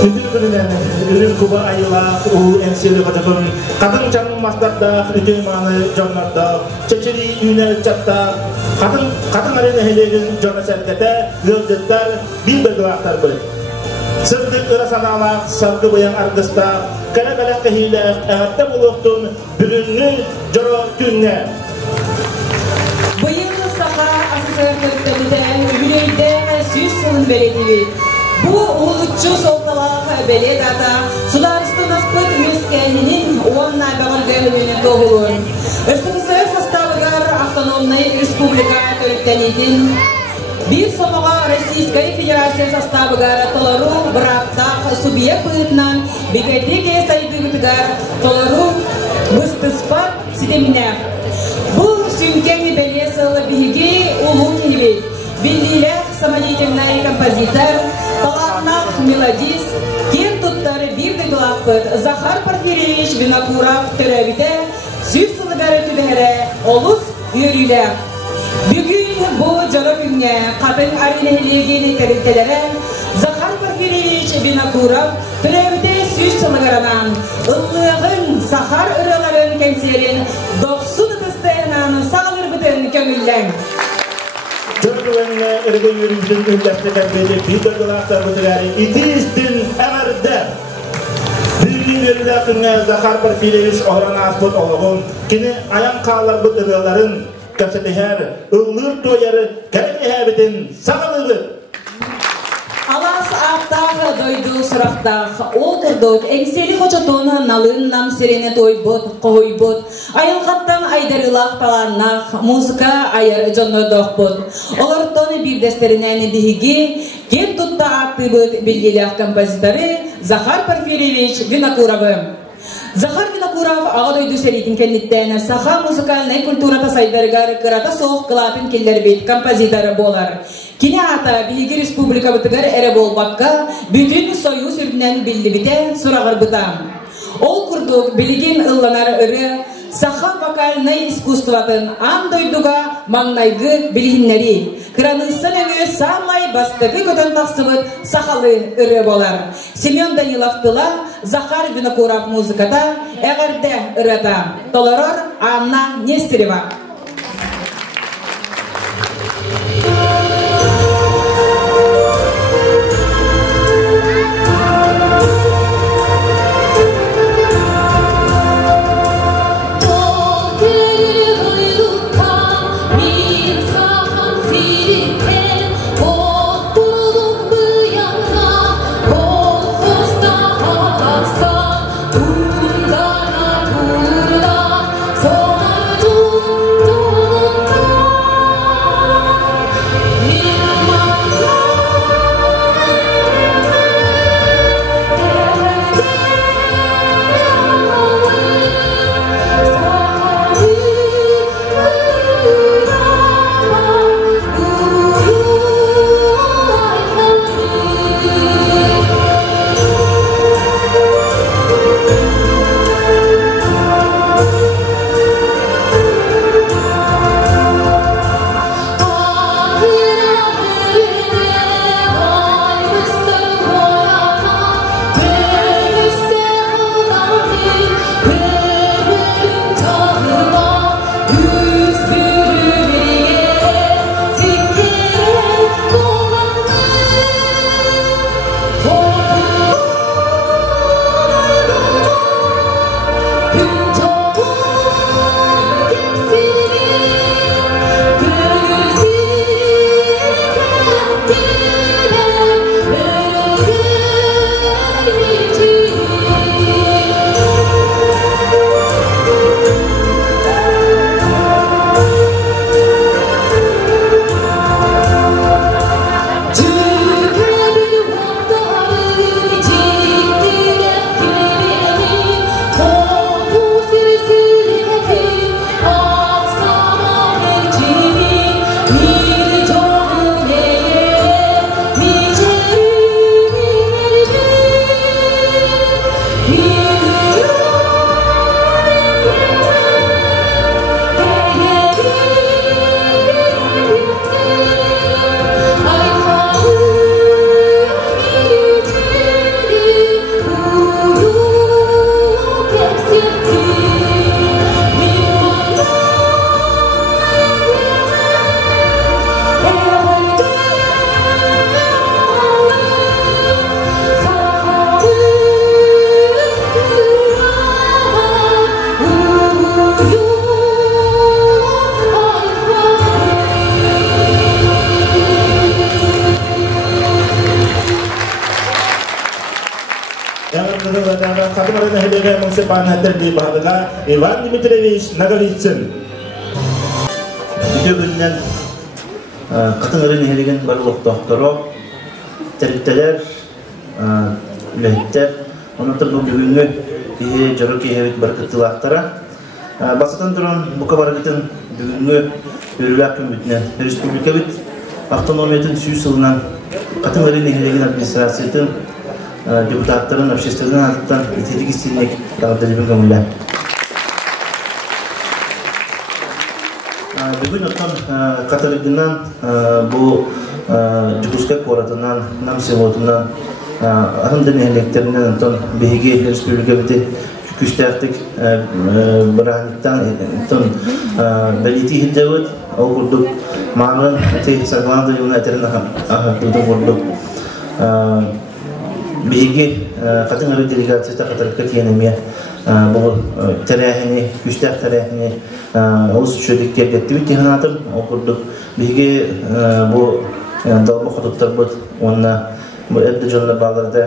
Hidupnya ürün kuba ayıla u ensili kadın kadın canım maslarda hücum manı canlarda çeçili yünel çatta kadın arena helerin canı serkete yıldızlar bir bedraktar bu sırdık ırasanalar sargı bayan argısta kala kala kahile ağatta buluktun bürünlü joro tünne Bıyığı saha asısörlükte yüreğde süsün belediği bu ulutçu soltalığa beledada sudarstınız pıt meskeninin onunla bağırgağının doğulur. Üstümüzü sastavıgar Автономной Республика Türkmenidin bir somağa Российской Федерации sastavıgar tolaru bıraktaq subiyek pıtnan biketike saydı bıtıgar tolaru bıstıspat sistemine. Bu sümkeni beliyasılı bilgi ulu kihili. Bildiler самодеятельный композитор, талантный мелодист, кем туттары bir de главпыт Захар Порфирьевич Винокуров төрәбите сүз сылыгары түбәре олус йөриләр. Бүген бу жара күнгә катын аренелегене кәрәктәләре Захар Порфирьевич Винокуров төрәбите сүз сылыгарынан ыллыгын Сахар ырыларын кәнсерин 90 тыстыгынан сагылыр битен көңеллән. Jörgüvenle erge yürüyüşün ülleşte kerbeli bir dörgülatlar bütüleri itistin eğerde bilgin verilde künge Захар Порфирьевич oğrana asbut oğluğun kini ayan kağlar bu ırıların kösetiher ıllır toyarı kerek bitin sağlığı Алас ақтағы дойду сұрақтағы отырдық, әңселі қочатона налын намсерене тойбыт, қойбыт, айылғаттан айдарылақ таланнақ, музыка айыр жоннодық бұд. Олар бірдестерінен дегеге, кем тұтта атты бұд білгелек композиторы Захар Порфирьевич Винокуровы. Захар Винокуров аға дойду сәретін кәнеттен саха музыкальный культурата сайдарығар қырата соқ қылатын келдер бет композиторы болар. Кine ата Bilgi Республика бітігер әрі болбаққа бүтін союз үрдінен білді біте сұрағыр бұтам. Ол күрдік білген ұлланар ұры саха вокальный искусстватын андойдуға маңнайғы білгенлері. Кыранысын өңі самай бастығы көтін тақсыбыт сахалы ұры болар. Семен Даниловтыла Захар Винокуров музыката әғірді ұрыта. Толарор Анна Нестерева. kadın arena hedege municipalına terdi bahadına Ivan Dmitryevich Nagovitsin. Video gününden kadın arena hedegen barılık doktoru, terlikteler, ületler, onun da bu bugünkü jorok ehebet barkıttılaktara. Basıdan duran bu kabargıtın bugünkü Hürriyet Cumhuriyeti'ne Respublika bit Avtonomiyetin süyüs yılınan kadın arena hedegen administrasiyetinin депутаттарын общественный аттан ителик истинник дағдылыбын көңілі. Бүгін оттан католигінен бұл жүгізгі қоратынан, нам селотынан, ағымдың әлектерінен оттан бейге республика біті күштәқтік бірағылықтан бәлеті хілдеуіт, ол құрдық мағын әте сағыланды елін әтерін ағақылды құрдық. Беги kadın arı делегациясы қатарыққа тиенеме бұл тәрәхіне, күштәқ тәрәхіне олыс үшөдік кергетті бітті ғанатым оқырдық. Беги бұл далбы құдықтар бұд, онына әбді жонына бағыларды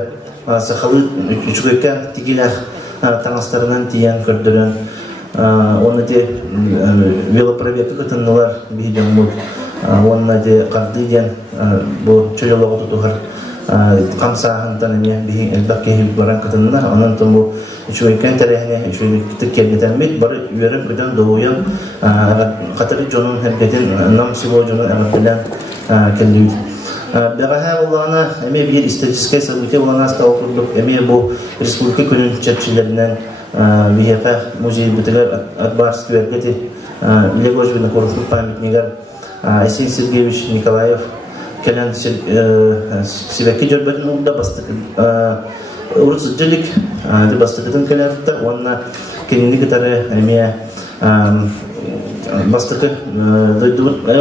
сақалы үшігеккен текеләқ таңастарынан тиян көрдірін. Оны де велопробекті күтінілер бейден бұд. Онына де қарды ден бұл чөлеліғі тұтығыр. Kamsahan tanahnya bihin elbak kehil barang ketenna, anan temu cuikan terehnya cuikan kerjaan mit baru yuran kedan doyan kateri jonon herketin 6 silo jonon amat bilan kelut. Bagaimana ulana eme bir istatistik sebutnya ulana tahu kuduk eme bu Respublika Kunun Çerçilerinden VHF Muzey Butigar Akbar Stüergeti Legoj bin Korufluk Pamitnigar Asin Sergeyevich Nikolayev Kelen sebekki jörbetin oldu bastık. Urusuzcelik di bastıkın kelerde ona kendini gitarı emiye bastık.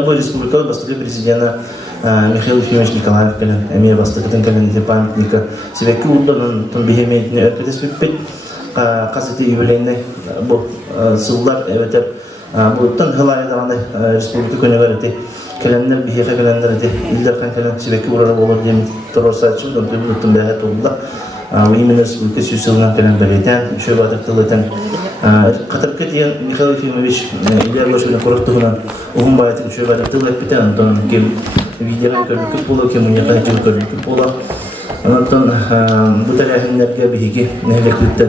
Bu Respublika bastık prezidenti Mikhail Efimович Nikolayev kelen emiye bastıkın kelen di pamятника sebekki oldu onun bihemiyetini örgütüs bitpit. Kaseti yübeleyinde bu sıllar evet bu tan hılayı dağında Respublika Könüverdi. Kelenler bir hafta kelenler de illerken kelen sebekki uğrar olur diye terörse açıldı. Dün de hayat oldu. Uyumunuz ülkesi yüzyılından kelen belirten, şöyle atıklıdan. Katarkı diyen Mikhail Efimович ilerleşmeye korktuğundan ohun bayatın şöyle atıklık biten. Ondan ki videodan körlükü polo, ki münyakayıcı körlükü polo. Ondan bu tarihlerge bir hiki nehleklikten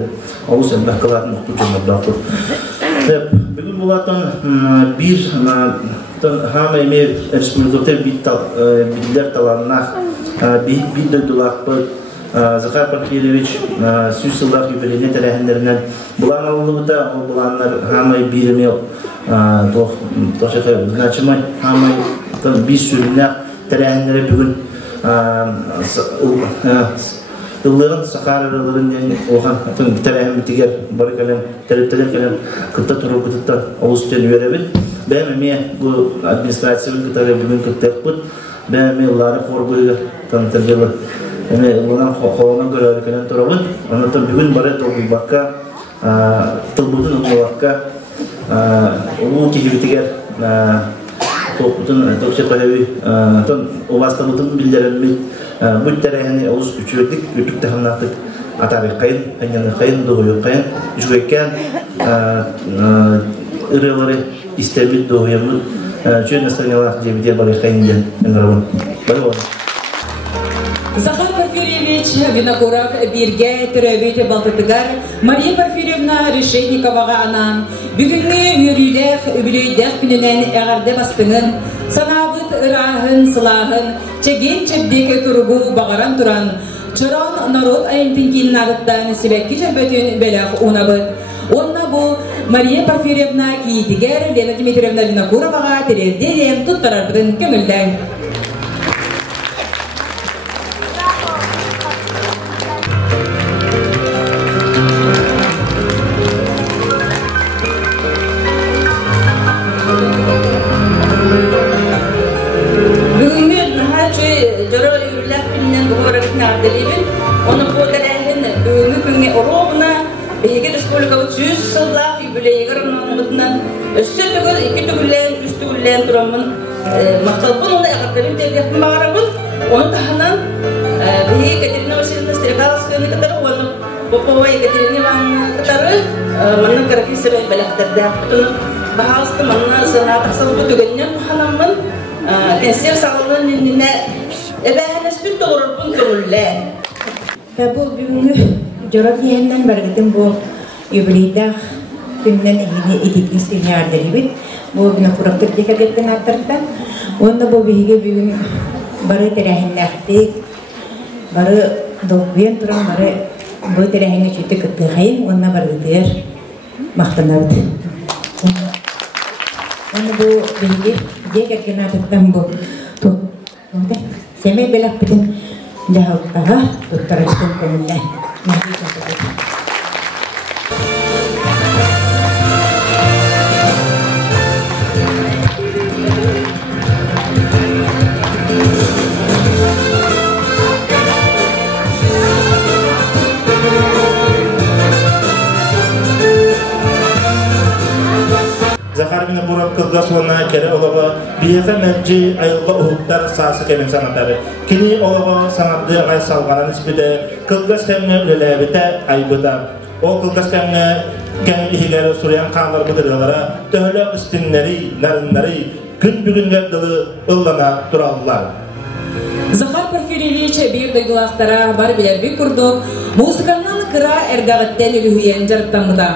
olursa bahkaların muhtucamlar dağıtır. Bugün bulardan bir ham eme Respublika'da bilgiler talanına bir döndüler. Zakhar Parfiyevich süsüller yübelene terehinderinden bulan alınlığı da bulanlar ham birimi toşaka znaçımay ham bir sürümler terehindere bugün Yılların sakarlarının oğan terehim bitiger barikalan terepteler kelen kıtta turu kıtta Ağustos verebil. Benim bu administrasyon kıtları bugün kıttak bud. Benim yılları forbuyu tanıtırdılar. Bundan koluna göre kelen turu bud. Anlattım bugün bara tobi bakka tılbudun bakka ulu ki bitiger toputun tokça pahavi ton ovastamutun bildirilmiş. Bu terehini olus üçürdük, ütük tahanattık atarı kayın, hanyanı kayın, doğuyu kayın, üçükken ırıları istemil doğuyamın, çünkü nasıl cebidiye bari kayın diyen engarabın. Bari olun. Zakhar Parfiyevich Vinokurov birge türevit baltıtıgar Mariya Parfiyevna Reshetnikovaga anan bugünkü yürüyler, übülüydek gününen eğerde bastığın sanabıt ırahın, sılahın çegen çebdeki turgu bağıran turan çoran narod ayımtınkin nağıttan sebekki çerbetün belak unabıt. Onna bu Mariya Parfiyevna kiyitiger Lena Dmitrievna Vinokurovaga tererdeyem tuttarardın kömülden. Onun bu derehinin bugünkü oroguna Beyge Respublika 300 yıllık jubileyi anlamından ösürtügül iki tügüllen, üç tügüllen duramın maksatın onu yakıtların tevdiyatın bağırabın onu tahanan Beyge Katerina Vasilyevna Strelkaskya'nın kadar onu Popova Екатерина Ивановна Катары, манна профессор белектерде. Тун бахалсты манна сынатыр сылды түгеннен ханаммын. Тенсер салынын нинне эбәһәнәспит толырпын көңүлле. Бу бүгүнгү жорот йеннен баргытым бу юбилейда күннен идитин сыйнардыр бит. Бу гына курактыр декадеттен аттырда. Онда бу биге бүгүн бары терәһиннәхти, бары долбен туран бары бу терәһине чүтө кыттыгайым, онна баргытыр мактанабыт. Онда бу биге декадеттен аттырдан бу тот. Онда семей белек битен жаһаттага туттарыштын көңүлдө. Захар бина бурап кылгас вона кере олова биеха мәҗи айылга ухтар сасы кемен санатары. Кини олова санатты гай салганан испиде кылгас кемне лелебите айбыда. Ол кылгас кемне кен ихигер сурян канлар быдыралара төхлө истиннери, нарыннары күн бүгүнгө дылы ыллана тураллар. Захар Порфирьевич бир дойгулактара бар билерби курдук. Музыканан кыра эрдагыттен үлүен жарыктамыда.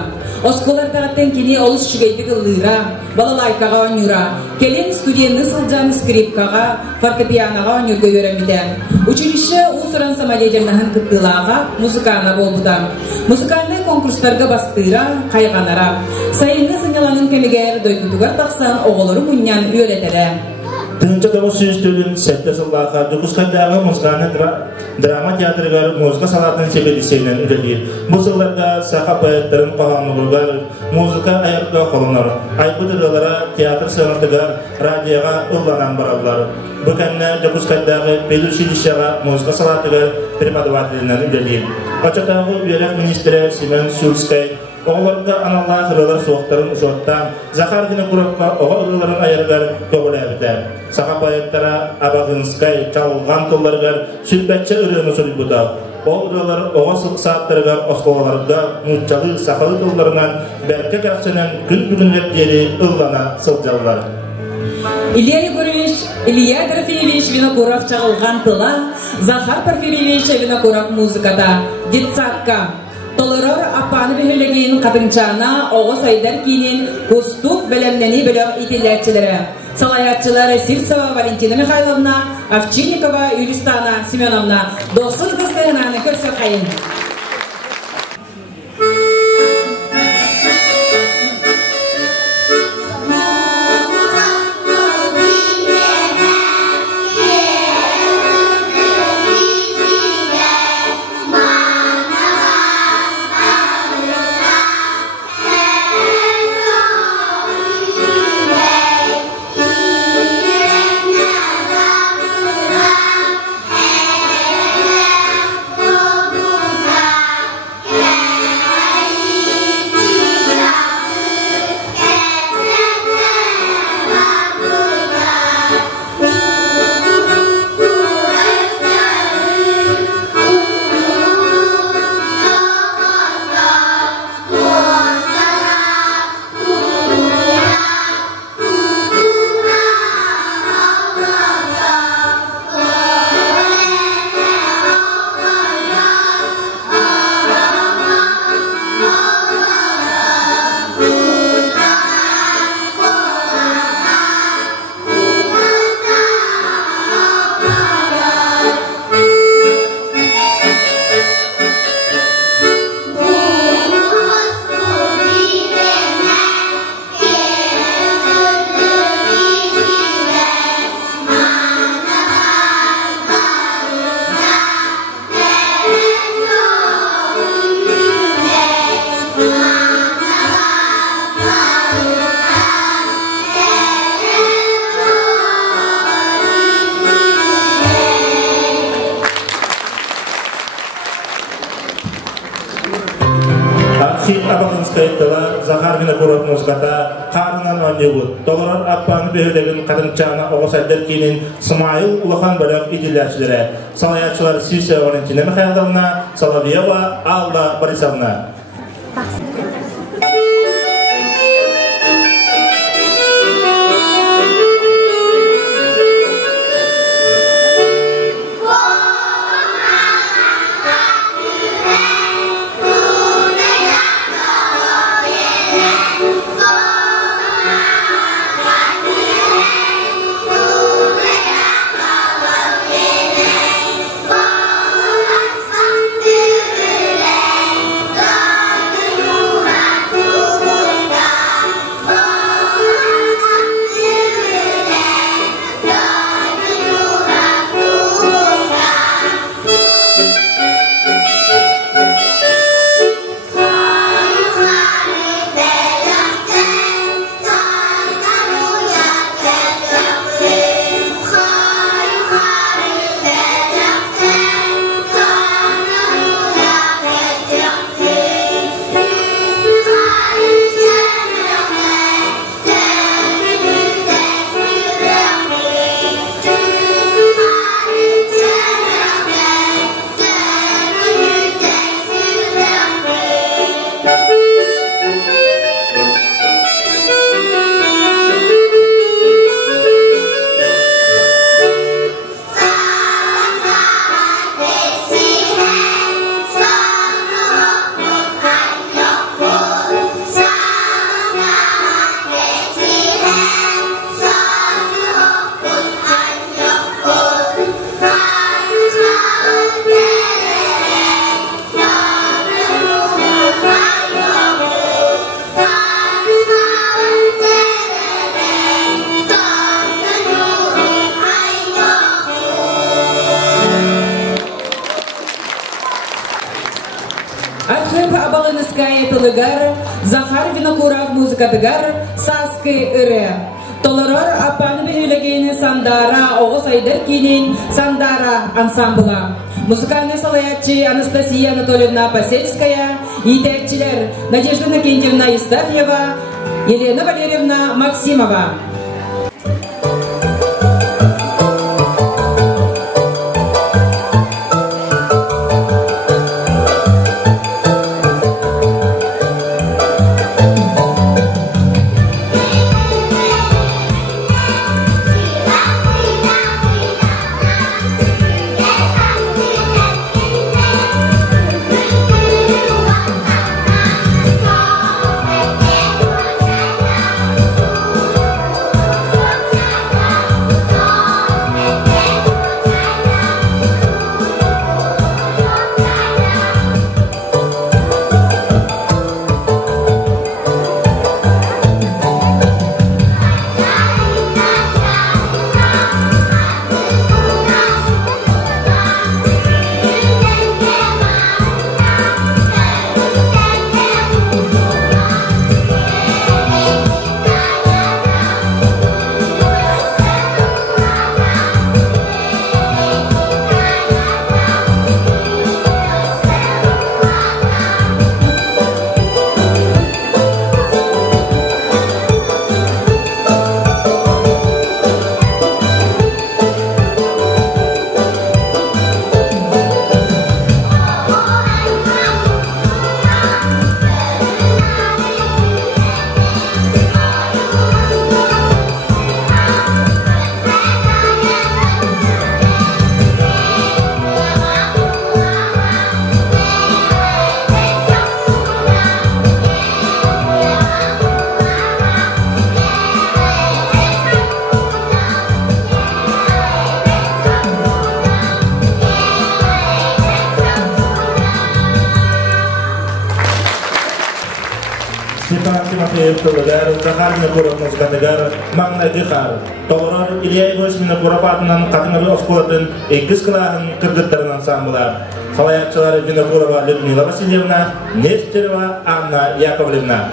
Осколардагыттен кини олус чүгейби кыллыра, балалайкага онюра, келин студенты сылжан скрипкага, фортепианага онюргө беремиден. Училище усуран самаледернахын кыттылага музыкана болбута. Музыкальный конкурстарга бастыра, кайганара. Сайынны сыняланын кемигер дойгутугар таксан оголору муньян үйөлетере. Тынча да сөйстөлүн сетте сыллаха докускандагы музыканы драма театрыгар музыка салатын себедисенен үлелир. Бу сылларда саха поэттарын каганлыгар, музыка аярга колонор. Айбыдыралара театр сынатыгар радиога ылланан баралар. Буканна докускандагы педучилищага музыка салатыгар преподавателинен үлелир. Ачатагы биялак министрі Семен Сюрскай оғыларда аналлах ырылар соқтарын ұшоттан, Захар гына курапка оға ырыларын айыргар тоғыл әбіді. Сақа пайыттара Абағынскай чалған толларгар сүлбәтчі ырыны сөлбуда. Ол ырылар оға сааттаргар осқолаларда мұтчалы сақалы толларынан бәрке кәпсінен күн бүгінлер дері ыллана сылжалар. Илья Дорофеевич Винокуров чағылған тыла, Захар Порфирьевич Винокуров музыкада, детсадка. Толорор апаны бөхелегейін қатынчана оғыз айдар кейінен кустук бөлемнені бөлім итилерчілері. Салаятчылары Сирцева Валентина Михайловна, Овчинникова Юлистана Семеновна. Досын кыздығынаны көрсі қайын. Захар Винокуров музыката, Харынан nyebut togoran appan behedegen kadangcana ogosadder kinin Samail ulakan badak idillaçilere salayatçılar Sirse Valentina Mikhailovna Solovyeva Alda Borisovna. Захар Винокуров музыка дыгар Саски Ире. Толорор апаны бейелегені Сандара Оғыз Айдар Кинин Сандара ансамбла. Музыкальный салаятчы Анастасия Анатольевна Посельская, етекчилер Надежда Накентьевна Истафьева, Елена Валерьевна Максимова. Захар Винокуров музыка дыгар Магна Дихар. Толорор Илья Егорович Винокуров атынан қатыңыры осколатын эккіз кылағын кыргыттарын ансамбыла. Салаятчылары Винокурова Людмила Васильевна, Нестерова Анна Яковлевна.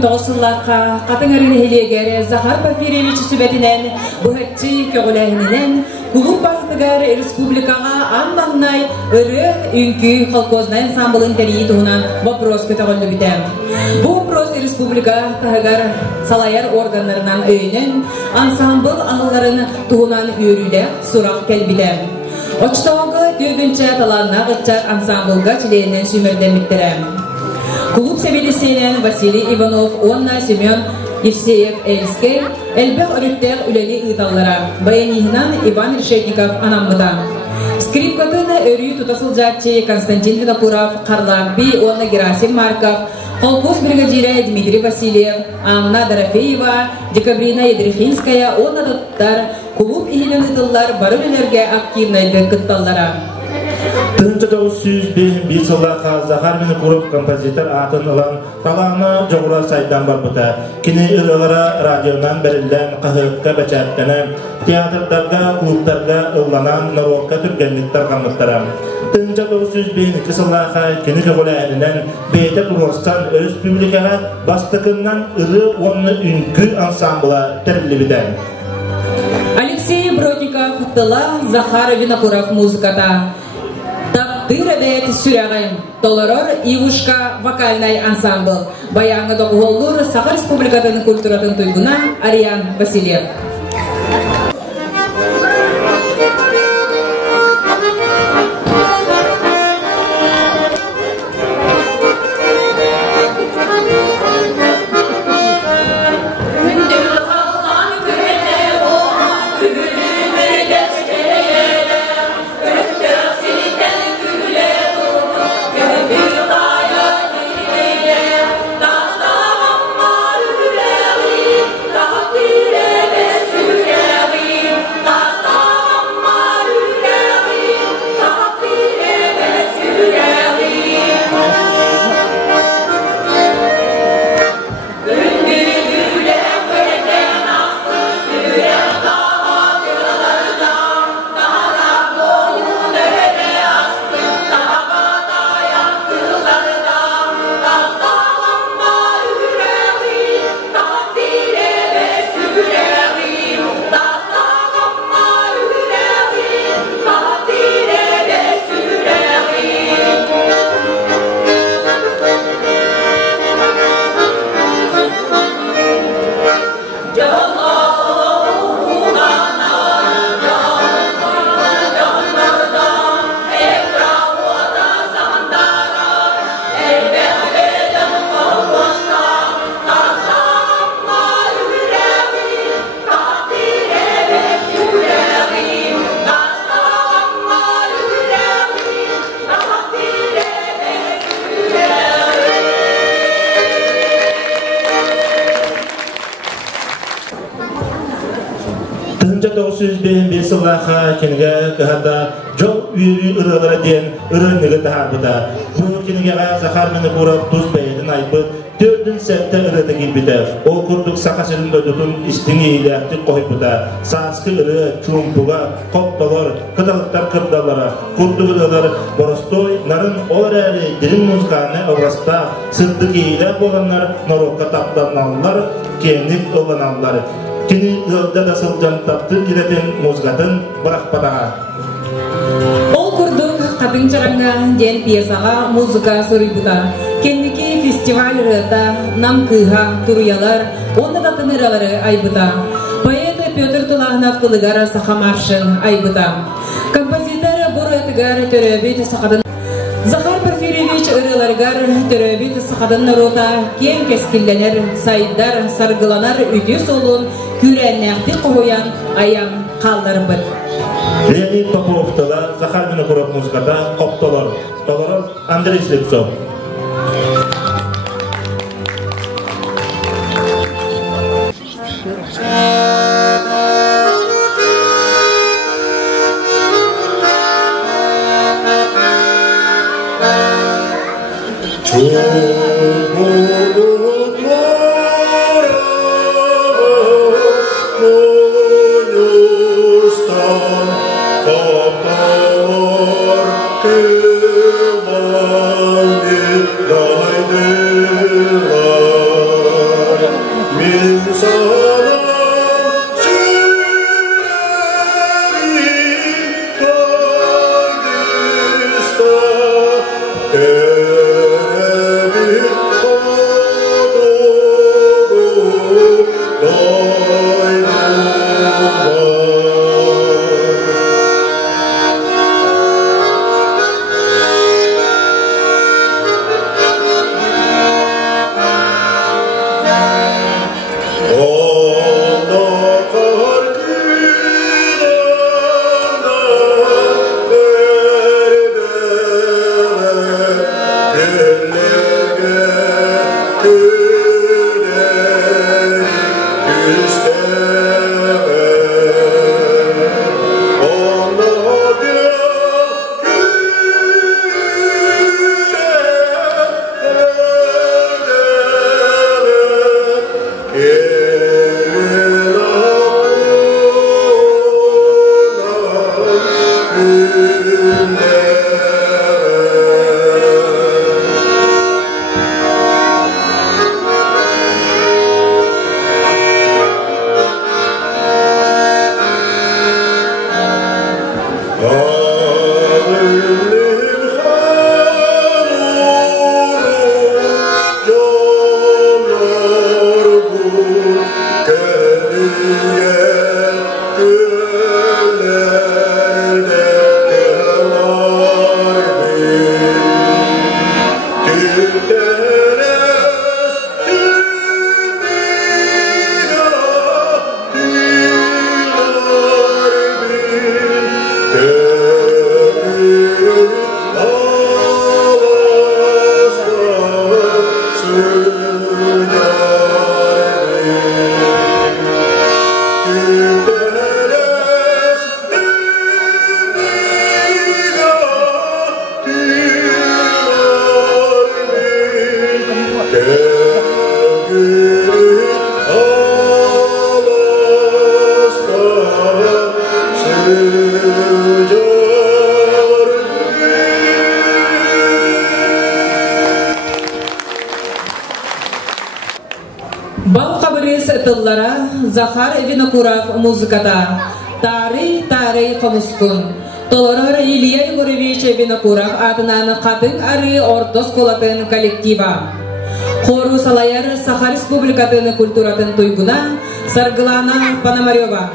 2009-лаққа қатыңарын хелегері Захар Порфирьевич сүбетінен бұхатчы көгіләхінінен клуб бастығар республикаға анмаңнай ұры үнкі колхозный ансамблын тәрейі тұғынан вопрос көтіғілді бітем. Бұл вопрос республика тағығар салайар органларынан өйінен ансамбл ағыларын тұғынан үйрілі сұрақ кәлбітем. Очтауғы түргінші таланна ғытчар ансамблға чілейінен сүмірден біттірем. Клуб себелесенен Василий Иванов, Онна Семен Евсеев Эльский, Эльбек Өріттер үләлі ұйталлара, баянихынан Иван Решетников анамбыда. Скрипкатын өрі тұтасыл жатчы Константин Винокуров, Қарлампи, Онна Герасим Марков, колхоз бригадиры Дмитрий Васильев, Анна Дорофеева, Декабрина Едрихинская, Онна Доттар, клуб иелен ұйталлар барылелерге активнайды кытталлара. 1901 жылдаққа Захар Винокуров композитор атын ұлан таланы жоғыра сайдан бар бұта. Кені ұрылары радионан бірілден қағыққа бәчәттені, театрдарға, клубтарға ұлланан нарокқа түргенліктер қамыттарам. 1902 жылдаққа кені көғілі әнінен бейті тұрғыстан республикаға бастықынан ұры онны үнкі ансамбыла тәрілі біден. Алексей Бродников тыла Захар Винокуров музыката. Тырабет сүрәгән Толорор Ивушка вокальный ансамбл. Баяңы доғылыр Сахар Республикатын культуратын туйгуна Ариан Васильев. Сыллаха кенге кахата жол үйрі ұрылары ден ұрынығы тахарбыда. Бұл кенге Захар Винокуров тұз бәйдің айбы төрдің сәтті ұрыды келбіді. Ол күрдік сақасылында дүтін істің ейләкті қойбыда. Сасқы ұры, чумпуға, қопталар, қыдалықтар қырдалары, күрдік ұрылар боростой, нарын олар әрі дірін музыканы ұғраста, сырдық ейләк болғанлар, нарокқа таптанлар, кенік ұлғаналар. Kini ılda da sılcan taptı gideten muzgatın bırakpadağa. Ol kurduk kadın çaranga den piyasaga muzika soruybuda. Kendiki festivallarda nam kıha turuyalar, onda da tınıraları aybuda. Poeta Pyotr Tulahnov kılıgara saha marşın aybuda. Kompozitor Boruetigar töröbet sakadın. Захар Порфирьевич ырыларгар төрөбит сахадын рота кен кескилленер, сайдар, саргыланар үтү солун, күрәннәкти қойян аян қалдырбыт. Леонид Поповтала, Захар Винокуров музыкада, Коптолор, Толоров, Андрей Слепцов. Kaptalar kıvamir Бал хабарис тыллара Захар Винокуров музыката Тари Камускун. Толорар Илья Егорович Винокуров атынан катын ары ортос колатын коллектива. Хору салаяр Саха Республикатын культуратын туйгуна Сарглана Пономарева.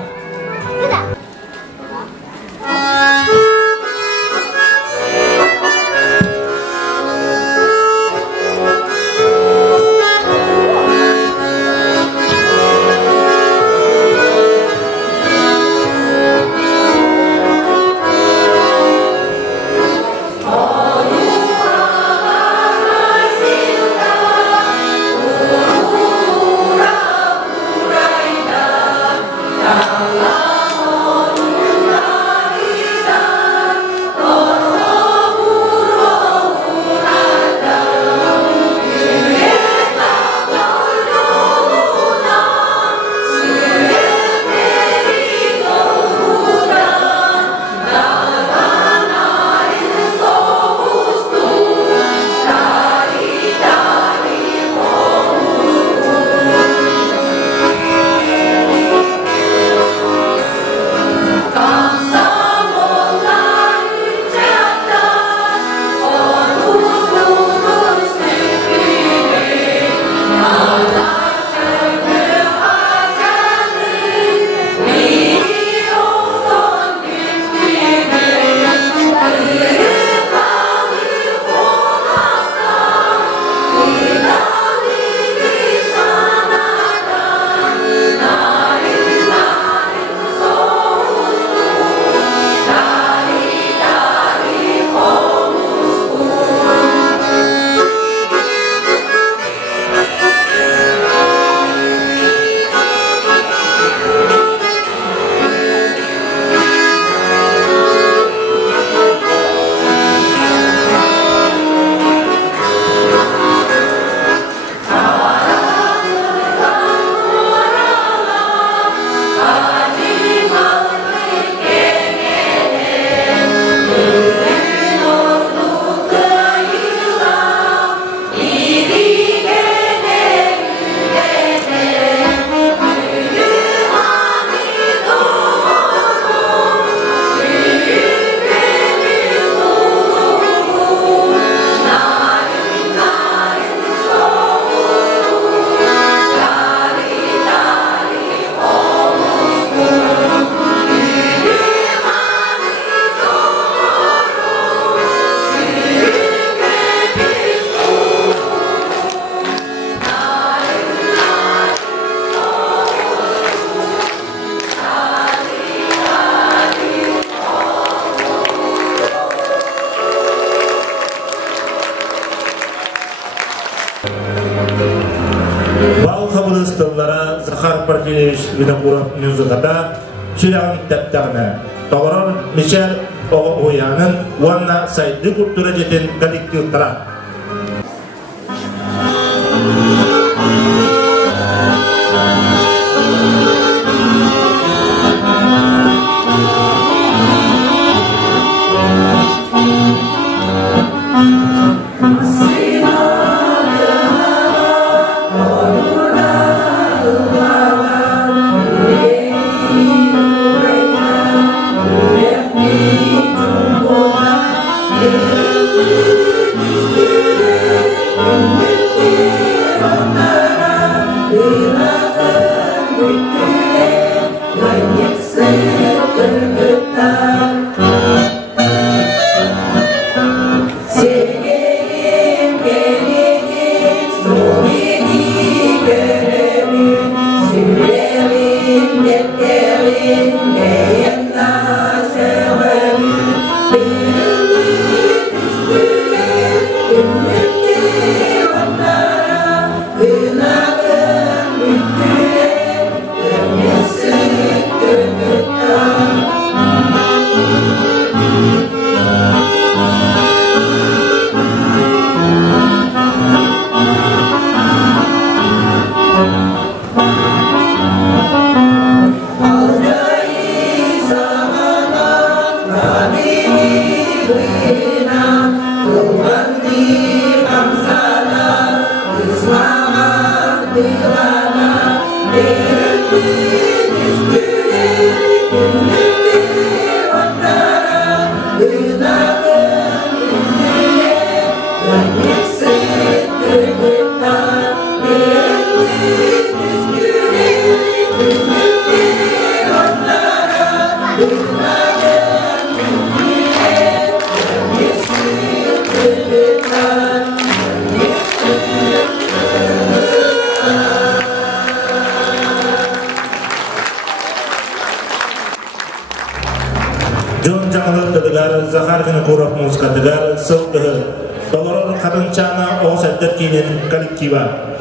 Захар Паркевич Винокуров музыката Ширан Таптарна Толорор Мишель Оянын Уанна Сайды культура жетен коллективтара. This John Jangalar Zahar Vinokurov Muska Dagar Silk Dolor Katanchana or Satakinin Kalikiva.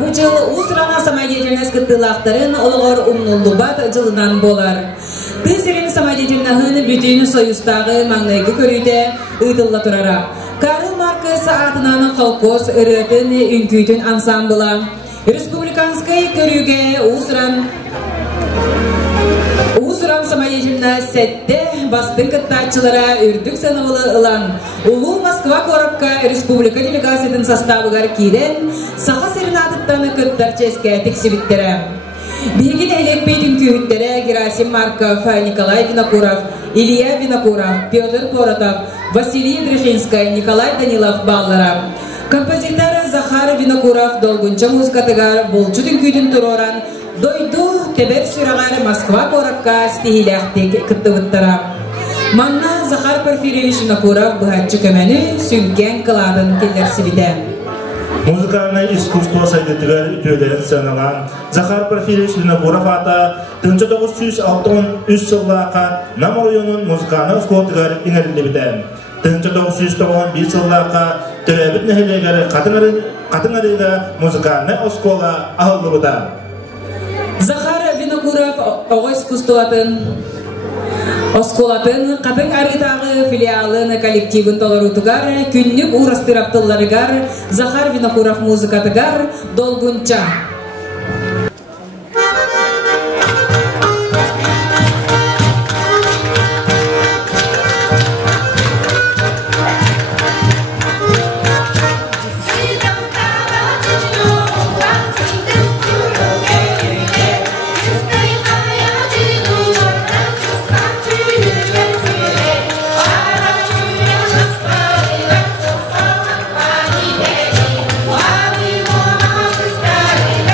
Bu jıl usrana samayejines kıtılaqtарын олығыр умнулдубат жылынан болар. Тысырын самайежиннахын бүтін союстағы маңнайгы көрүйде ұйтылла тұрара. Карл Маркс атынан колхоз ырытын үнкүйтін ансамбыла. Республиканскай көрүйге Усурам самайежинна сәтте бастың кыттачылара үрдік санывылы ылан. Улу Москва корапка республика делегациятын составыгар кирен саха серинатыттаны кыттар ческе тексибиттері. Бигин элекпейтін күйіттері Герасим Марков, Николай Винокуров, Илья Винокуров, Петр Поротов, Василий Дрыжинская, Николай Данилов баллара. Композитор Захар Винокуров долгунча музыкатыгар болчутын күйдін тұроран дойду тебер сүрағар Москва корапка стихиляқтек кыттыбыттара. Манна Захар Порфирьевич Винокуров бұхатчы көмені сүнкен кыладын келдерсібіде. Музыкальное искусство сайдетігер үтөйлерін сәналан Захар Порфирьевич Винокуров ата 1963 жыллақа Нам районын музыканы ұскотығар инерілді біден. 1991 жыллақа төрәбіт нәхелегері қатыңарыға музыканы ұскола ағылды бұда. Захар Винокуров оғыз искусстволатын Осколатын қатын арытағы филиалын коллективын толарутугар, күннік урастыраптыларыгар, Захар Винокуров музыкатыгар долгунча. Started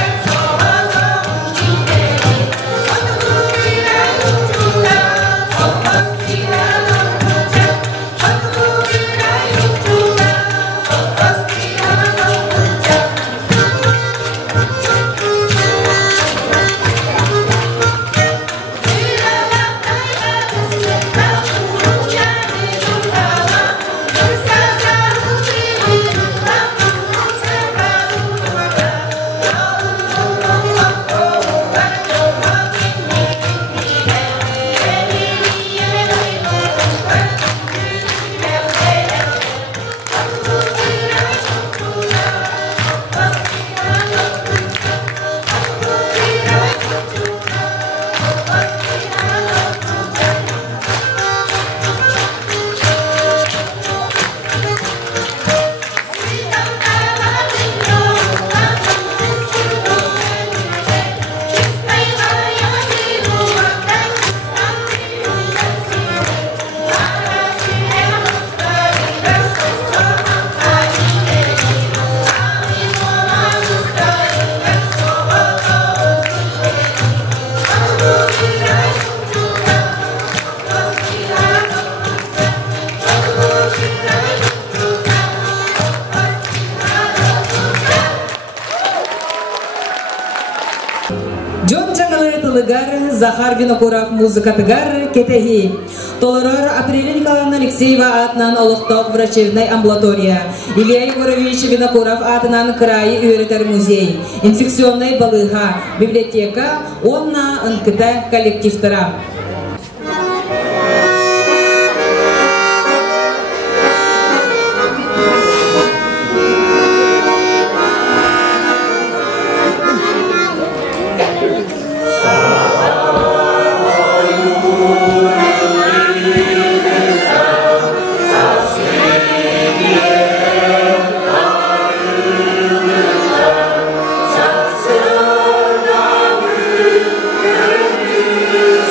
Захар Винокуров музыкатыгар кетехи. Толорар Апрелия Николаевна Алексеева атынан Олухток врачебной амбулатория. Илья Егорович Винокуров атынан Край Үйретер музей. Инфекционный балыга. Библиотека. Онна анкыта коллективтара.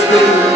Thank you.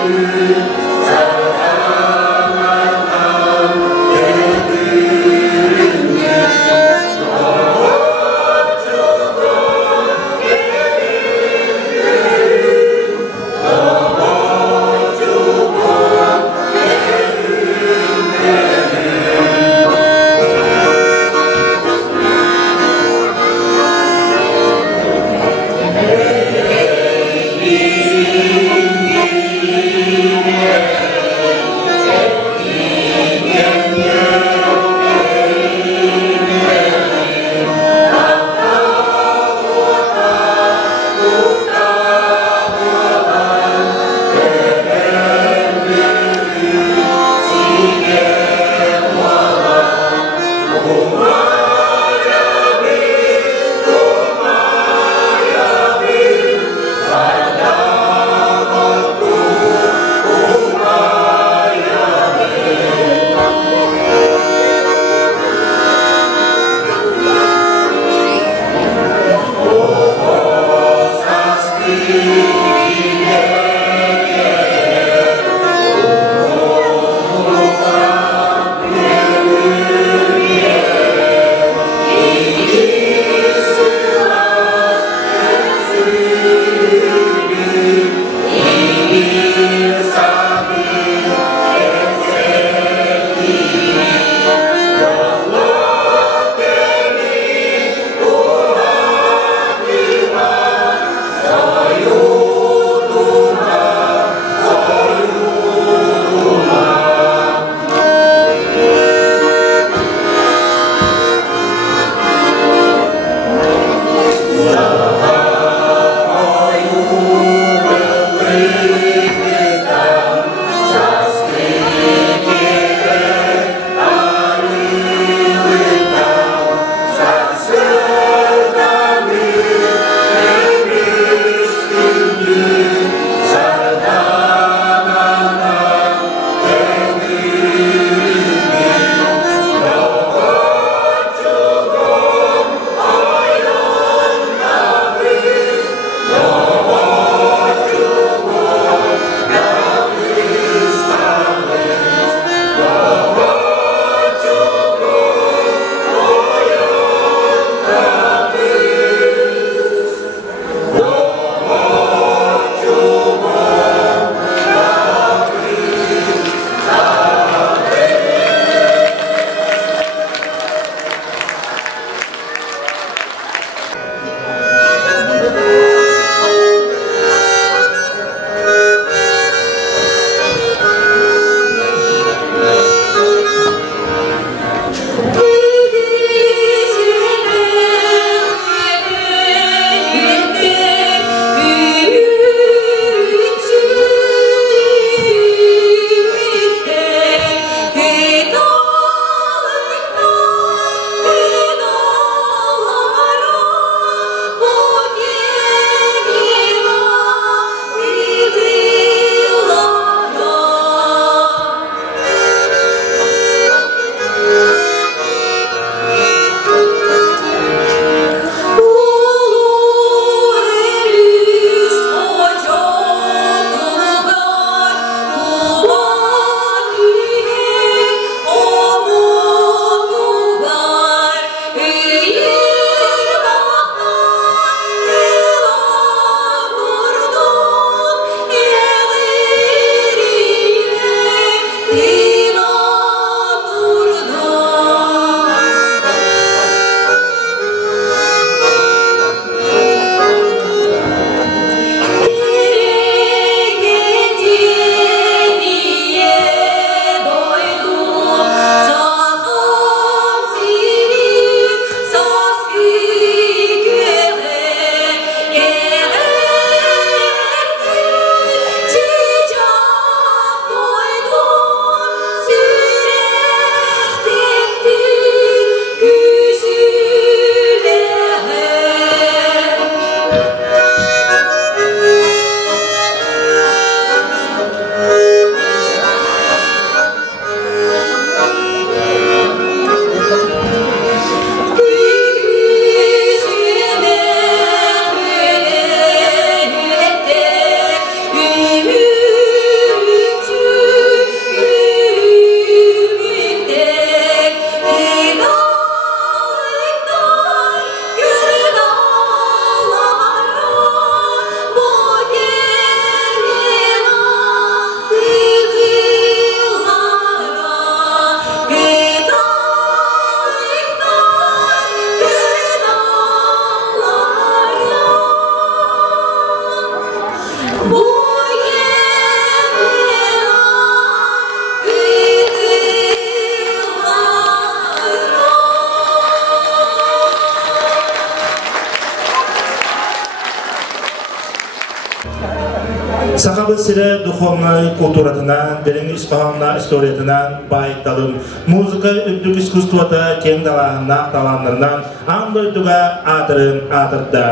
Сақабы сірі духовной культуратынан, біліңі испағанна историятынан байытталын, музыка үттік искусствота кен далағынақ таланырынан аңдойдыға атырын атырда.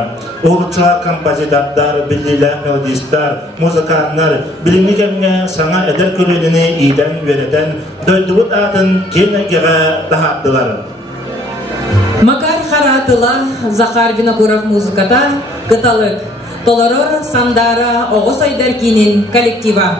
Олытшылар, композитордар, білдейлер, мелодистар, музыканлар біліңі кәмге саңа әдір көлініне иден веретен дөйдігіт атын кен әгеға дағаттылар. Макар Харатыла Захар Винокуров музыката гыталык. Толорор Сандара Оғыз Айдаркинин коллектива.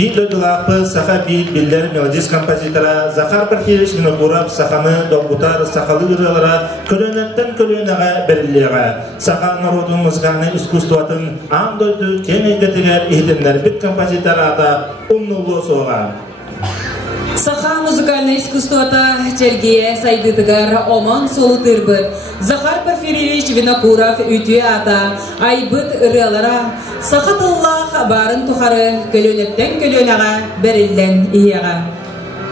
Bir dödülapı saha bir biller melodist kompozitора Захар Парфирович Винокуров саханы долгутар сахалы ырылара көлөнөттен көлөнага берилега саха народун музыканы искусствотун андойду кеңейгетигер ихтемдер бит композитората умнулу соға. Саха музыкальное искусство-то Чергия Сайдытыгар Оман Солутырбыт. Захар Парфирович Винокуров Ütüata Айбыт ырылара Сахатыллах барын тухары көлөнөттен көлөнага берилен ияга.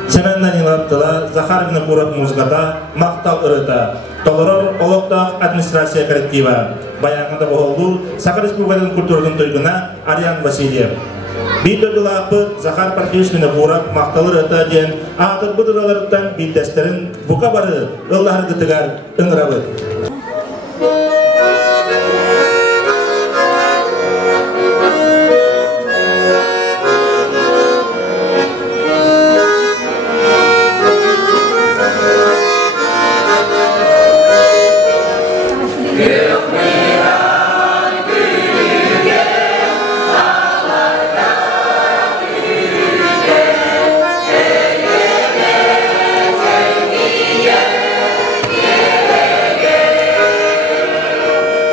Семеннен илаптыла Захар Винокуров музыката мактал ырыта. Толорор Олоктах администрация коллектива. Баягында болду Саха Республикасынын культурдун тойгуна Ариан Васильев. Bir dödülapı Захар Парфирович Винокуров макталыр ыта ден атыр быдыраларыттан билдестерин бука бары ыллахыр гытыгар ыңырабыт.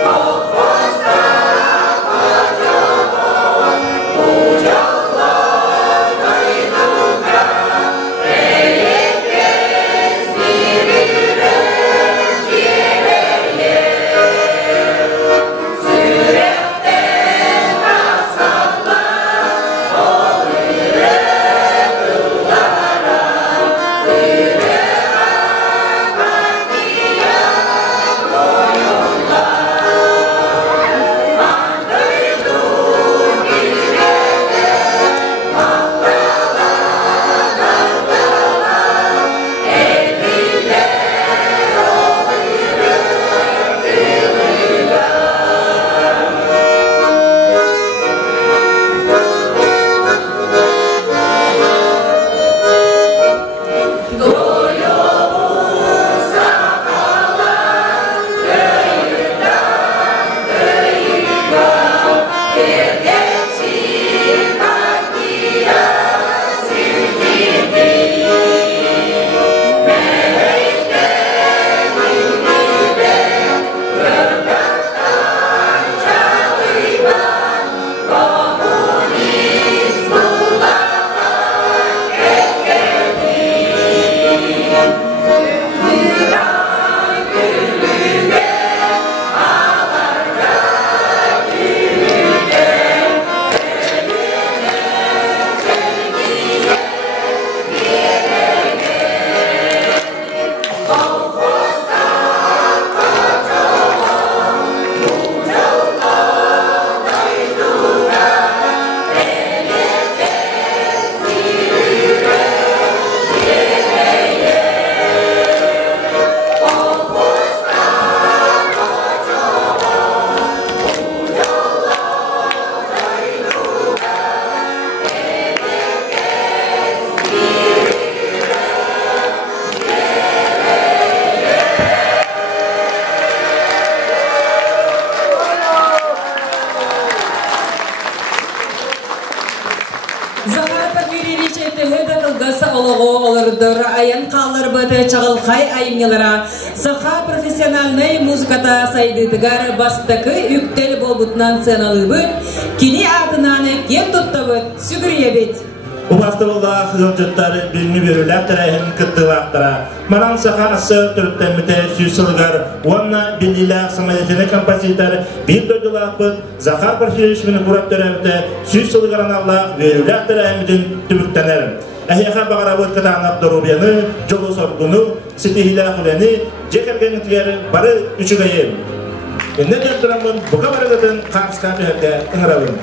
Oh Кыргыз олого олордор аян каллар быты чагылкай айымнелара саха профессиональный музыката сайдытыгар бастакы үктел болбутунан сыналыбыт кини атынан кен туттабыт сүгүрүйебит. Убастыбылда хызылжыттары билми берулер тәрәйін кыттылақтыра. Маран саха асы түрттәміте сүйсілгар, онна білілер самайетіне композитор бір дөйділақпыт, Захар Парфиришмені құрап төрәмді сүйсілгаран Аллах берулер тәрәйімден түбіктенерін. Әхеха бағарабыт кытанақ дұрубияны, жолу сорғыны, сетихилер құләні, жекергеніктілері бары үшігайым. Енді дөрттірамын бұға барығытын қамсқа түйәкке ұңырабын.